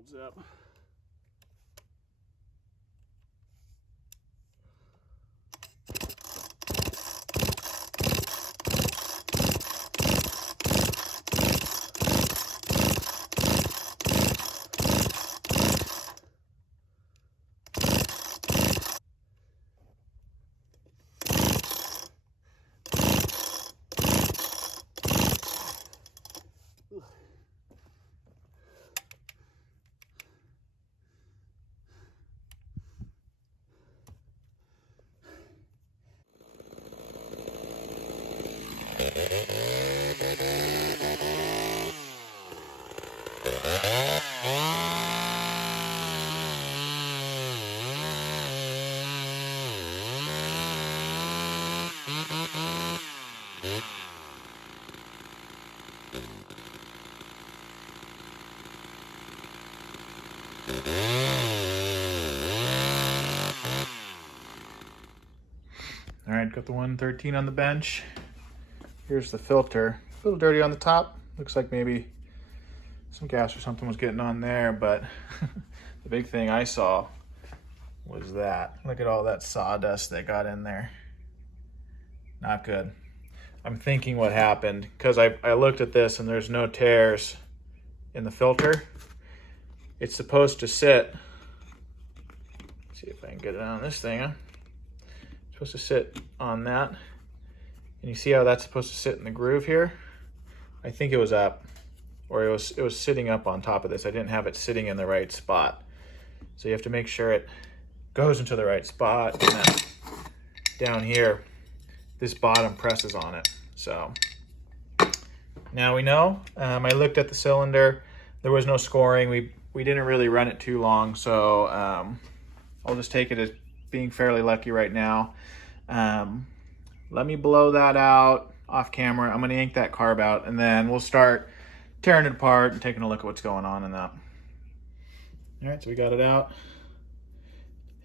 holds up. All right, got the 113 on the bench. Here's the filter. A little dirty on the top. Looks like maybe some gas or something was getting on there, but the big thing I saw was that. Look at all that sawdust that got in there. Not good. I'm thinking what happened, because I looked at this and there's no tears in the filter. It's supposed to sit, let's see if I can get it on this thing, huh? It's supposed to sit on that. And you see how that's supposed to sit in the groove here? I think it was up, or it was sitting up on top of this. I didn't have it sitting in the right spot. So you have to make sure it goes into the right spot, and then down here, this bottom presses on it. So now we know. I looked at the cylinder. There was no scoring. We didn't really run it too long, so I'll just take it as being fairly lucky right now. Let me blow that out off camera. I'm gonna yank that carb out, and then we'll start tearing it apart and taking a look at what's going on in that. All right, so we got it out.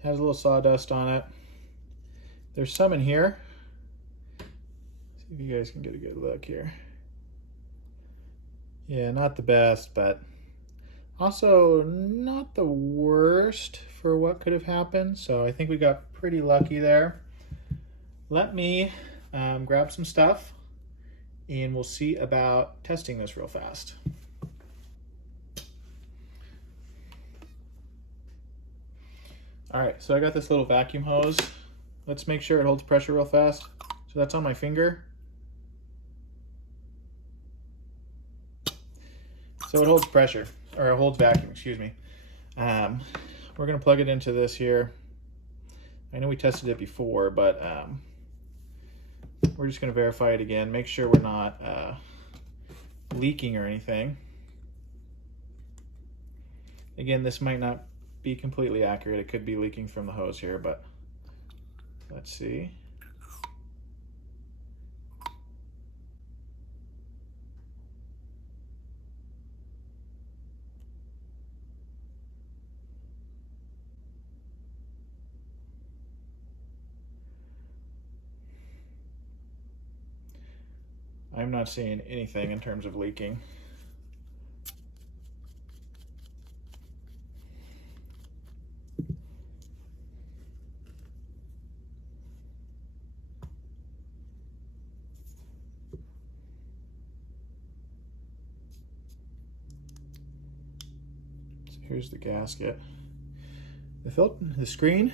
It has a little sawdust on it. There's some in here. See if you guys can get a good look here. Yeah, not the best, but also not the worst for what could have happened. So I think we got pretty lucky there. Let me grab some stuff and we'll see about testing this real fast. All right, so I got this little vacuum hose. Let's make sure it holds pressure real fast. So that's on my finger. So it holds pressure, or it holds vacuum, excuse me. We're gonna plug it into this here. I know we tested it before, but we're just gonna verify it again, make sure we're not leaking or anything. Again, this might not be completely accurate. It could be leaking from the hose here, but let's see. I'm not seeing anything in terms of leaking. So here's the gasket. The screen,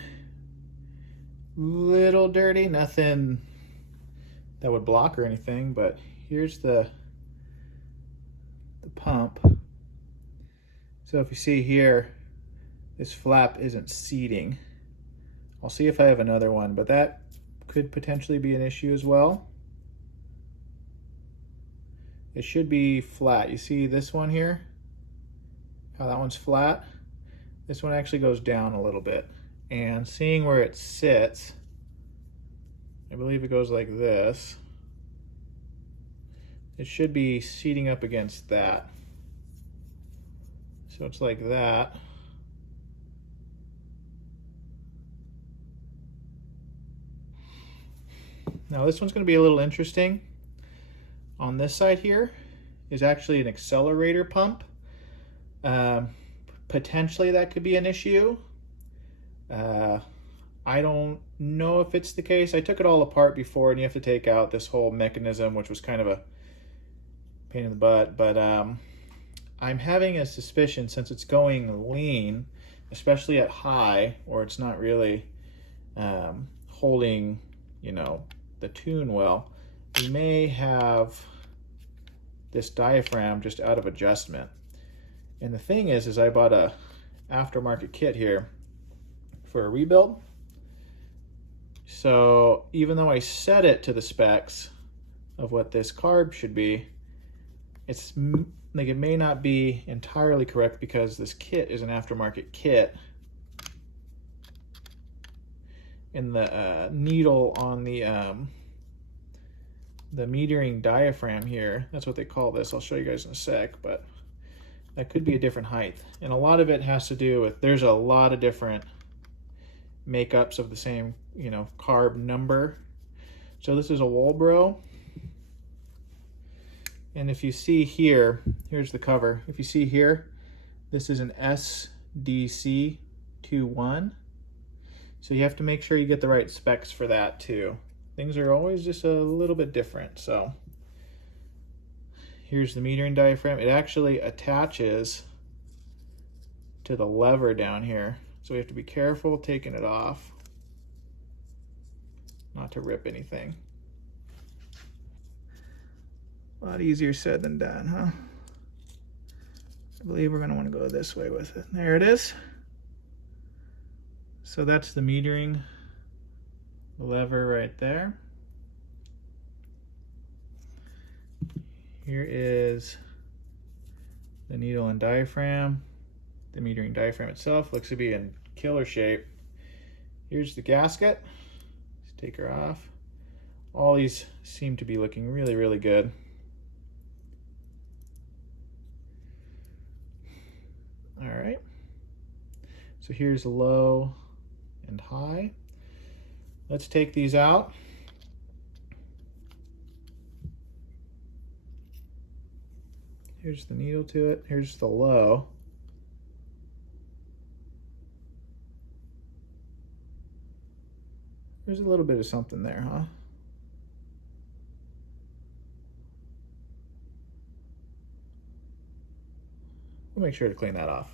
little dirty, nothing that would block or anything, but here's the pump. So if you see here, this flap isn't seating. I'll see if I have another one, but that could potentially be an issue as well. It should be flat. You see this one here? How that one's flat? This one actually goes down a little bit. And seeing where it sits, I believe it goes like this. It should be seating up against that. So it's like that. Now this one's going to be a little interesting. On this side here is actually an accelerator pump. potentially that could be an issue. I don't know if it's the case. I took it all apart before, and you have to take out this whole mechanism, which was kind of a pain in the butt. But I'm having a suspicion, since it's going lean, especially at high, or it's not really holding, you know, the tune well, we may have this diaphragm just out of adjustment. And the thing is I bought a aftermarket kit here for a rebuild. So even though I set it to the specs of what this carb should be, it's like it may not be entirely correct, because this kit is an aftermarket kit. And the needle on the metering diaphragm here, that's what they call this. I'll show you guys in a sec, but that could be a different height. And a lot of it has to do with, there's a lot of different makeups of the same, you know, carb number. So this is a Walbro. And if you see here, here's the cover. If you see here, this is an SDC 21. So you have to make sure you get the right specs for that too. Things are always just a little bit different. So here's the metering diaphragm. It actually attaches to the lever down here. So we have to be careful taking it off, not to rip anything. A lot easier said than done, huh? I believe we're gonna wanna go this way with it. There it is. So that's the metering lever right there. Here is the needle and diaphragm. The metering diaphragm itself looks to be in killer shape. Here's the gasket. Let's take her off. All these seem to be looking really, really good. All right. So here's low and high. Let's take these out. Here's the needle to it. Here's the low. There's a little bit of something there, huh? We'll make sure to clean that off.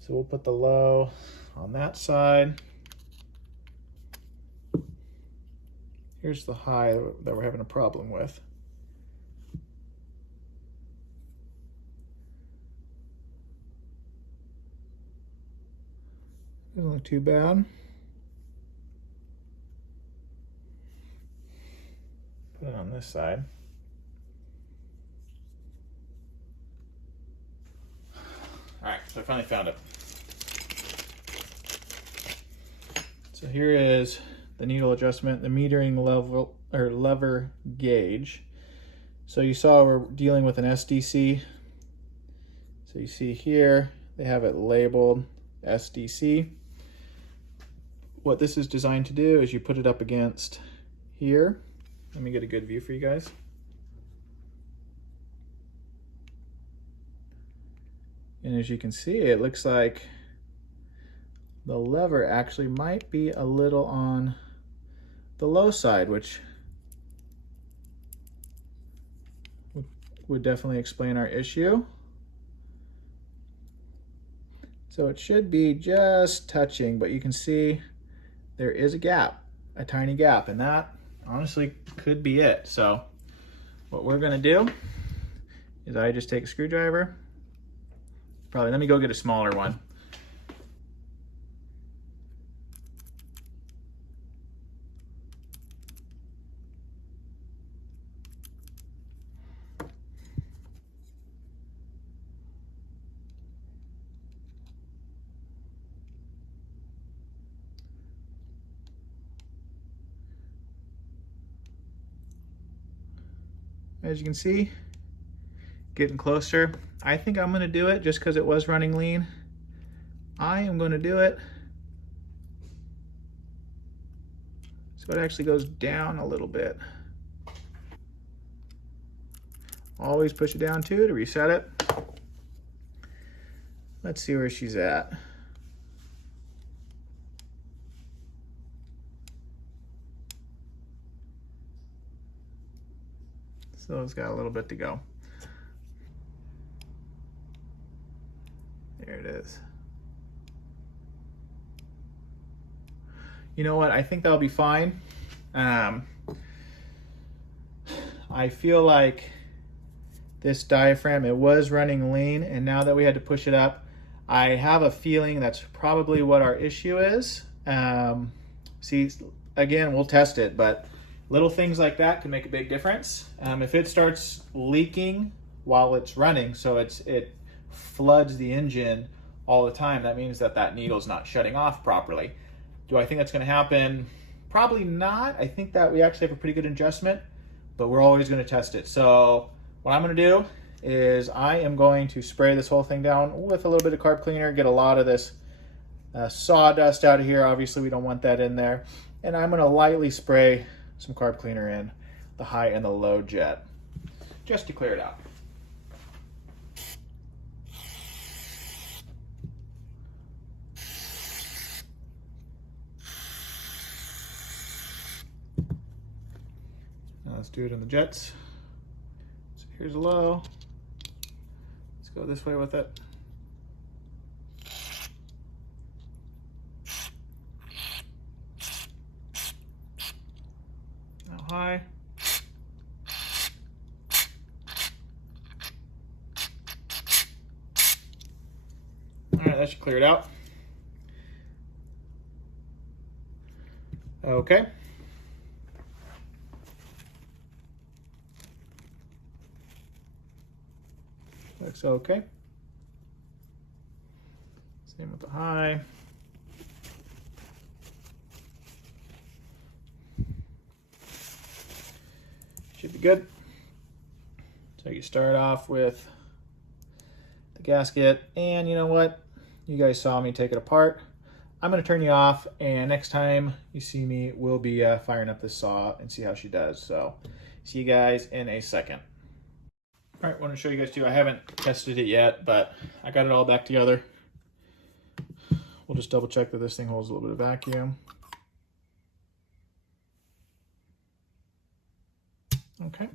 So we'll put the low on that side. Here's the high that we're having a problem with. Doesn't look too bad. Put it on this side. All right, so I finally found it. So here is the needle adjustment, the metering level or lever gauge. So you saw we're dealing with an SDC. So you see here, they have it labeled SDC. What this is designed to do is you put it up against here. Let me get a good view for you guys. And as you can see, it looks like the lever actually might be a little on the low side, which would definitely explain our issue. So it should be just touching, but you can see there is a gap, a tiny gap, and that honestly could be it. So what we're gonna do is I just take a screwdriver. Probably, let me go get a smaller one. As you can see, getting closer. I think I'm gonna do it just because it was running lean. I am gonna do it so it actually goes down a little bit. Always push it down too to reset it. Let's see where she's at. So it's got a little bit to go. There it is. You know what? I think that'll be fine. I feel like this diaphragm, it was running lean, and now that we had to push it up, I have a feeling that's probably what our issue is. See, again, we'll test it, but little things like that can make a big difference. If it starts leaking while it's running, so it floods the engine all the time, that means that that needle's not shutting off properly. Do I think that's going to happen? Probably not. I think that we actually have a pretty good adjustment, but we're always going to test it. So what I'm going to do is I am going to spray this whole thing down with a little bit of carb cleaner, get a lot of this sawdust out of here. Obviously, we don't want that in there. And I'm going to lightly spray some carb cleaner in the high and the low jet, just to clear it out. Now let's do it in the jets. So here's a low. Let's go this way with it. Now high. All right, that should clear it out. Okay. Looks okay. Same with the high. Should be good. So you start off with the gasket, and you know what? You guys saw me take it apart. I'm going to turn you off, and next time you see me, we'll be firing up this saw and see how she does. So see you guys in a second. All right, I want to show you guys too. I haven't tested it yet, but I got it all back together. We'll just double check that this thing holds a little bit of vacuum. Okay,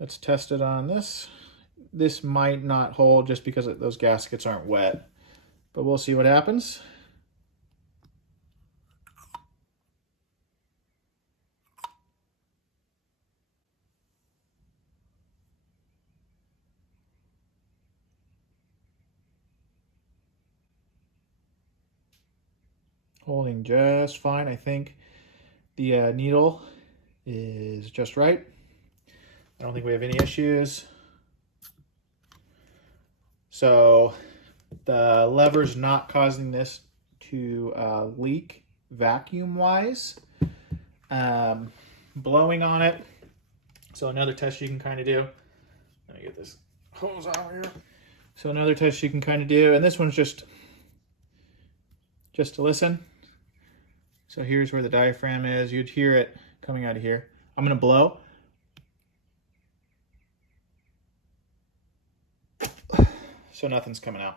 let's test it on this. This might not hold just because those gaskets aren't wet, but we'll see what happens. Holding just fine. I think the needle is just right. I don't think we have any issues. So the lever's not causing this to leak vacuum-wise. Blowing on it. So another test you can kind of do. Let me get this hose out here. So another test you can kind of do, and this one's just to listen. So here's where the diaphragm is. You'd hear it coming out of here. I'm going to blow. So nothing's coming out.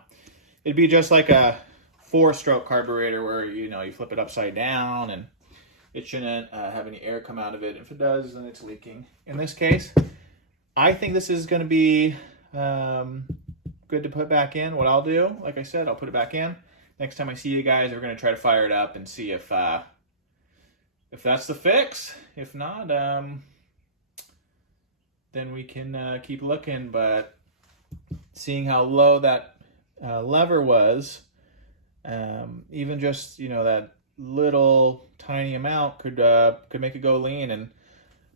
It'd be just like a 4-stroke carburetor where, you know, you flip it upside down and it shouldn't have any air come out of it. If it does, then it's leaking. In this case, I think this is going to be good to put back in. What I'll do, like I said, I'll put it back in. Next time I see you guys, we're going to try to fire it up and see if that's the fix. If not, then we can keep looking. But seeing how low that lever was, even just, you know, that little tiny amount could make it go lean. And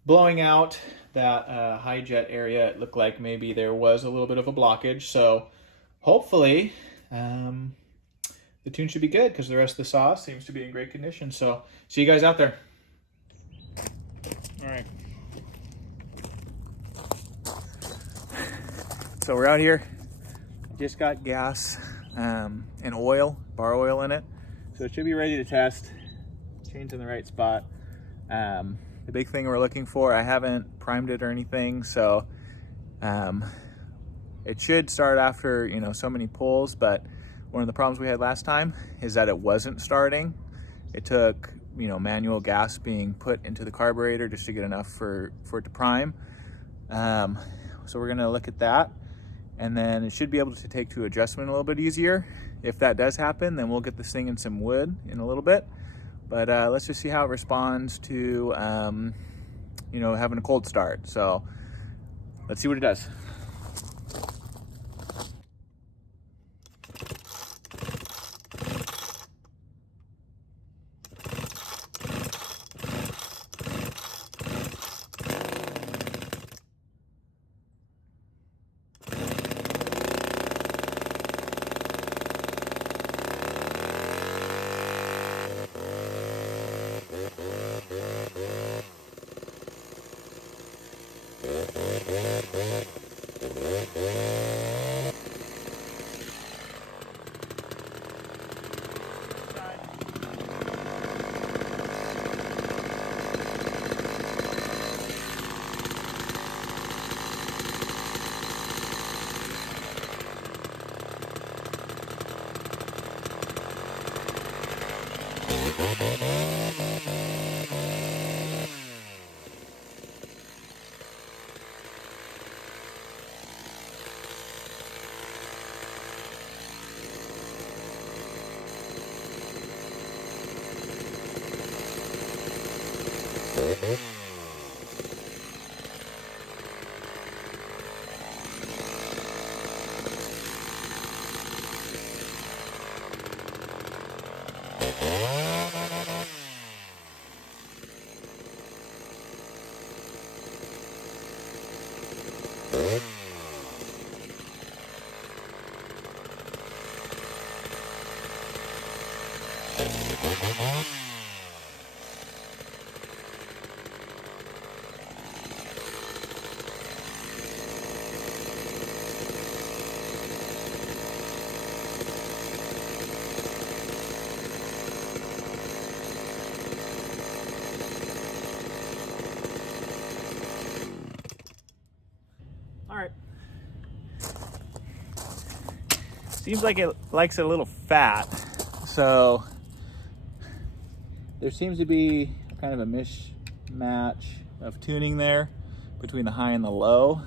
blowing out that high jet area, it looked like maybe there was a little bit of a blockage. So hopefully the tune should be good because the rest of the saw seems to be in great condition. So see you guys out there. All right. So we're out here. Just got gas and oil, bar oil in it. So it should be ready to test. Chain's in the right spot. The big thing we're looking for, I haven't primed it or anything, so It should start after, you know, so many pulls, but one of the problems we had last time is that it wasn't starting. It took, you know, manual gas being put into the carburetor just to get enough for it to prime. So we're gonna look at that, and then it should be able to take to adjustment a little bit easier. If that does happen, then we'll get this thing in some wood in a little bit. But let's just see how it responds to, you know, having a cold start. So let's see what it does. All right. Seems like it likes it a little fat, so there seems to be kind of a mismatch of tuning there between the high and the low.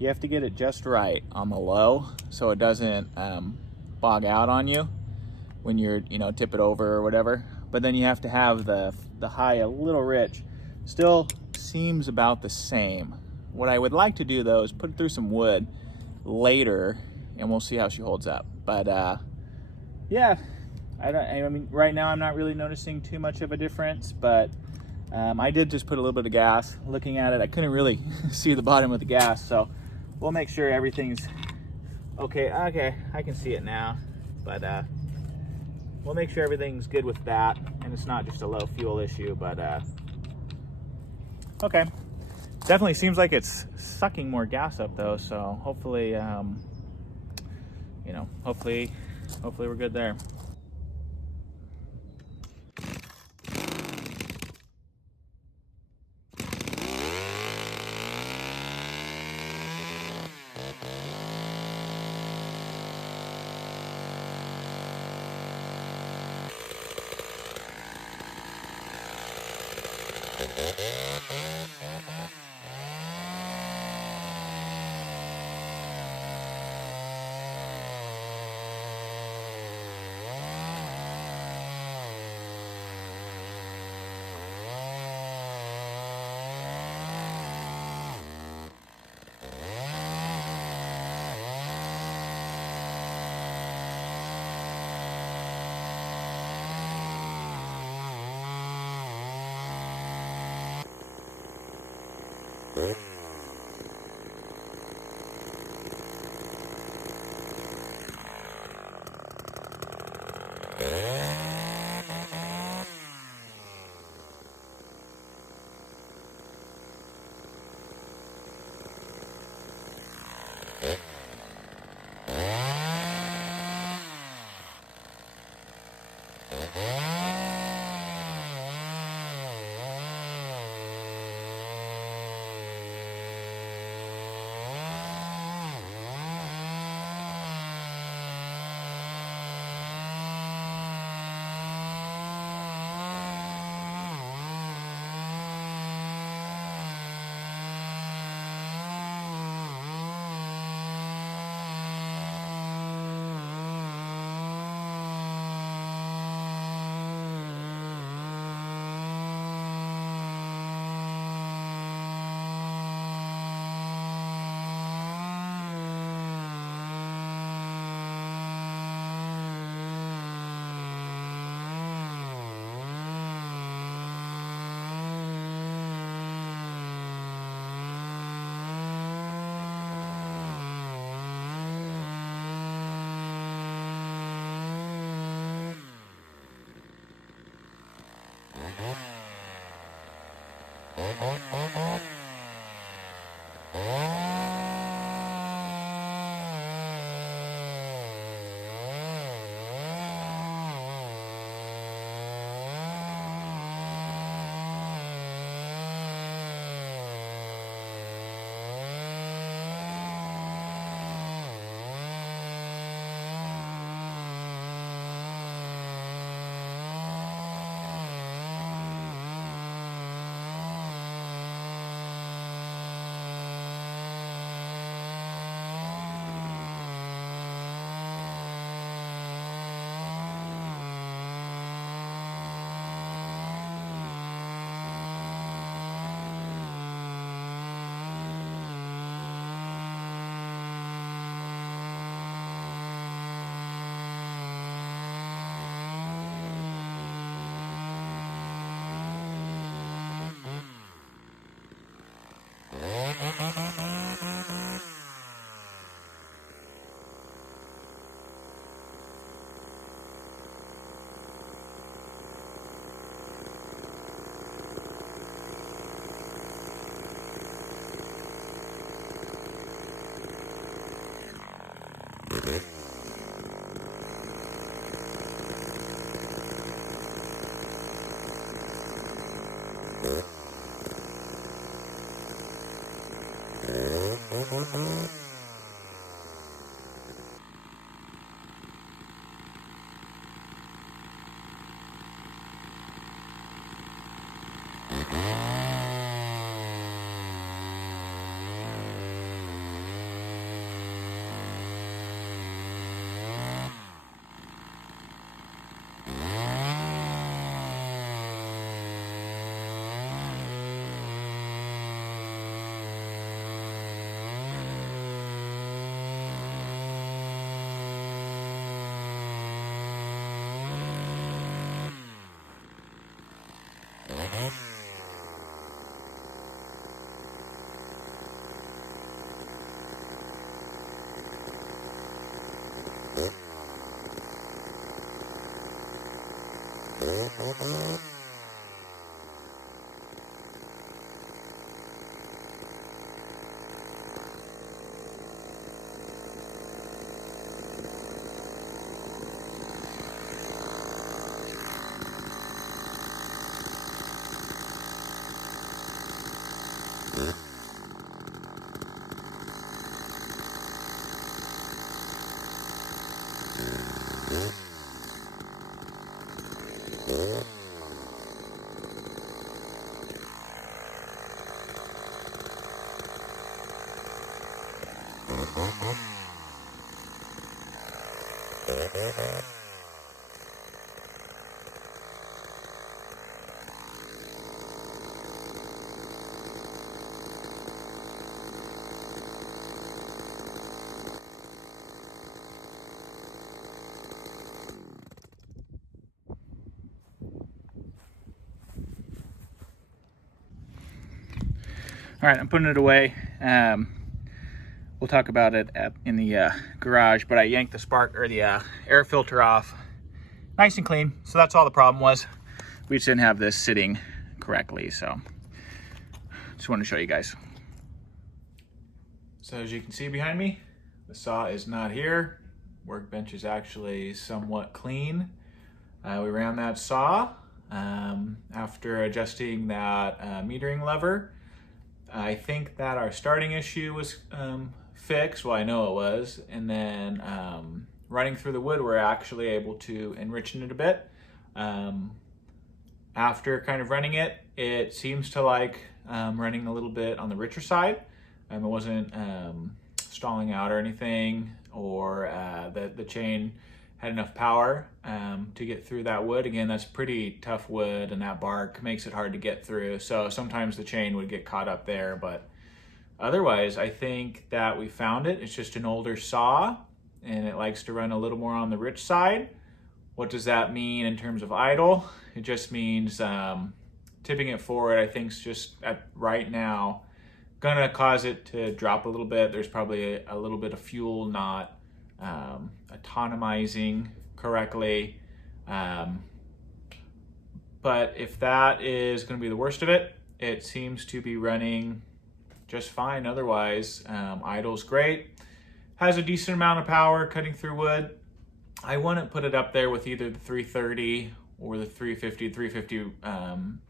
You have to get it just right on the low so it doesn't bog out on you when you're, you know, tip it over or whatever. But then you have to have the high a little rich. Still seems about the same. What I would like to do though is put it through some wood later and we'll see how she holds up. But yeah, I mean, right now I'm not really noticing too much of a difference, but I did just put a little bit of gas. Looking at it, I couldn't really see the bottom of the gas, so we'll make sure everything's okay. Okay, I can see it now, but we'll make sure everything's good with that, and it's not just a low fuel issue, but okay. Definitely seems like it's sucking more gas up though, so hopefully, you know, hopefully we're good there. All right, I'm putting it away. We'll talk about it in the garage, but I yanked the spark or the air filter off nice and clean. So that's all the problem was. We just didn't have this sitting correctly. So just want to show you guys. So as you can see behind me, the saw is not here. Workbench is actually somewhat clean. We ran that saw after adjusting that metering lever. I think that our starting issue was fixed. Well, I know it was. And then running through the wood, we're actually able to enrich it a bit. After kind of running it, it seems to like running a little bit on the richer side. It wasn't stalling out or anything, or the chain had enough power to get through that wood. Again, that's pretty tough wood, and that bark makes it hard to get through. So sometimes the chain would get caught up there, but otherwise, I think that we found it. It's just an older saw, and it likes to run a little more on the rich side. What does that mean in terms of idle? It just means tipping it forward, I think, is just right now gonna cause it to drop a little bit. There's probably a little bit of fuel not autonomizing correctly. But if that is going to be the worst of it, it seems to be running just fine. Otherwise, idle's great. Has a decent amount of power cutting through wood. I wouldn't put it up there with either the 330 or the 350. 350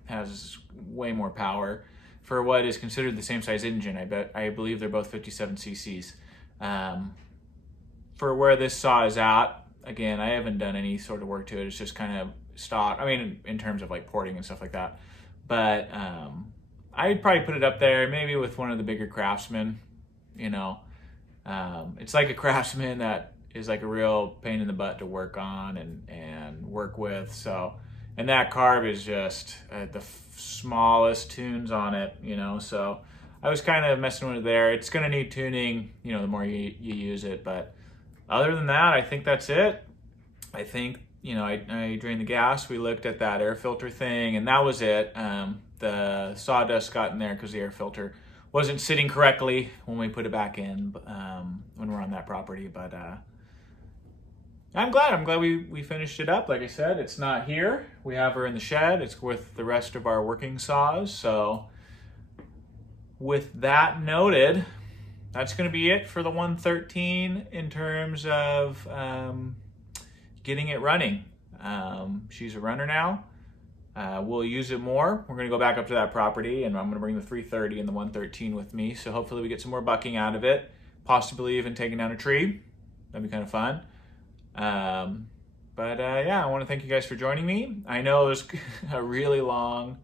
has way more power for what is considered the same size engine. I believe they're both 57 cc's. For where this saw is at, again, I haven't done any sort of work to it. It's just kind of stock. I mean, in terms of like porting and stuff like that. But I'd probably put it up there, maybe with one of the bigger Craftsmen. You know, it's like a Craftsman that is like a real pain in the butt to work on and work with. So, and that Carb is just the smallest tunes on it, you know. So I was kind of messing with it there. It's going to need tuning, you know, the more you use it. But other than that, I think that's it. I think, you know, I drained the gas. We looked at that air filter thing, and that was it. The sawdust got in there because the air filter wasn't sitting correctly when we put it back in when we're on that property. But I'm glad we finished it up. Like I said, it's not here. We have her in the shed. It's with the rest of our working saws. So with that noted, that's going to be it for the 113 in terms of getting it running. She's a runner now. We'll use it more. We're going to go back up to that property, and I'm going to bring the 330 and the 113 with me. So hopefully we get some more bucking out of it, possibly even taking down a tree. That'd be kind of fun. Yeah, I want to thank you guys for joining me. I know it was a really long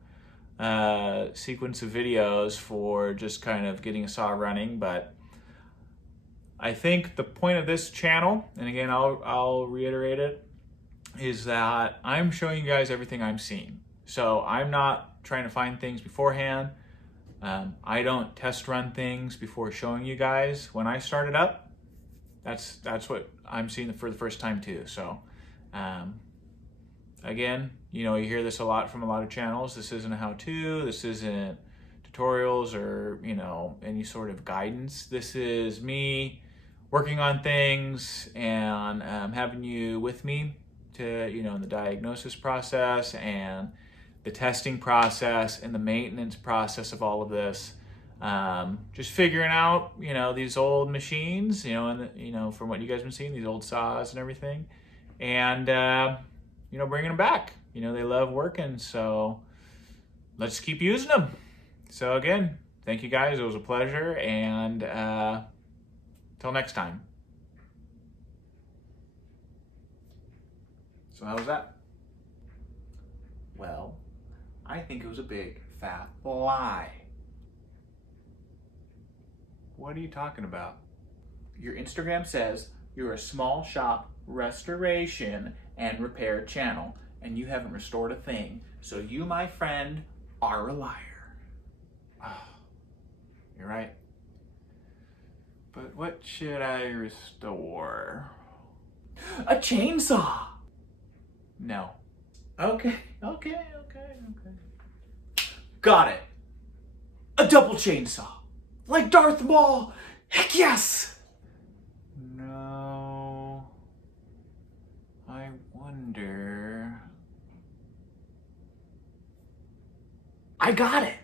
sequence of videos for just kind of getting a saw running, but I think the point of this channel, and again, I'll reiterate it, is that I'm showing you guys everything I'm seeing. So I'm not trying to find things beforehand. I don't test run things before showing you guys. When I started up, that's what I'm seeing for the first time too. So again, you hear this a lot from a lot of channels. This isn't a how-to. This isn't tutorials or any sort of guidance. This is me working on things and having you with me to in the diagnosis process and the testing process and the maintenance process of all of this. Just figuring out these old machines, and from what you guys have been seeing, these old saws and everything, and bringing them back. They love working, so let's keep using them. So again, thank you guys. It was a pleasure, and till next time. So how was that? Well, I think it was a big fat lie. What are you talking about? Your Instagram says you're a small shop restoration and repair channel, and you haven't restored a thing. So you, my friend, are a liar. Oh, you're right. But what should I restore? A chainsaw! No. Okay. Got it. A double chainsaw. Like Darth Maul. Heck yes! No. I wonder. I got it.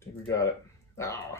I think we got it. Oh.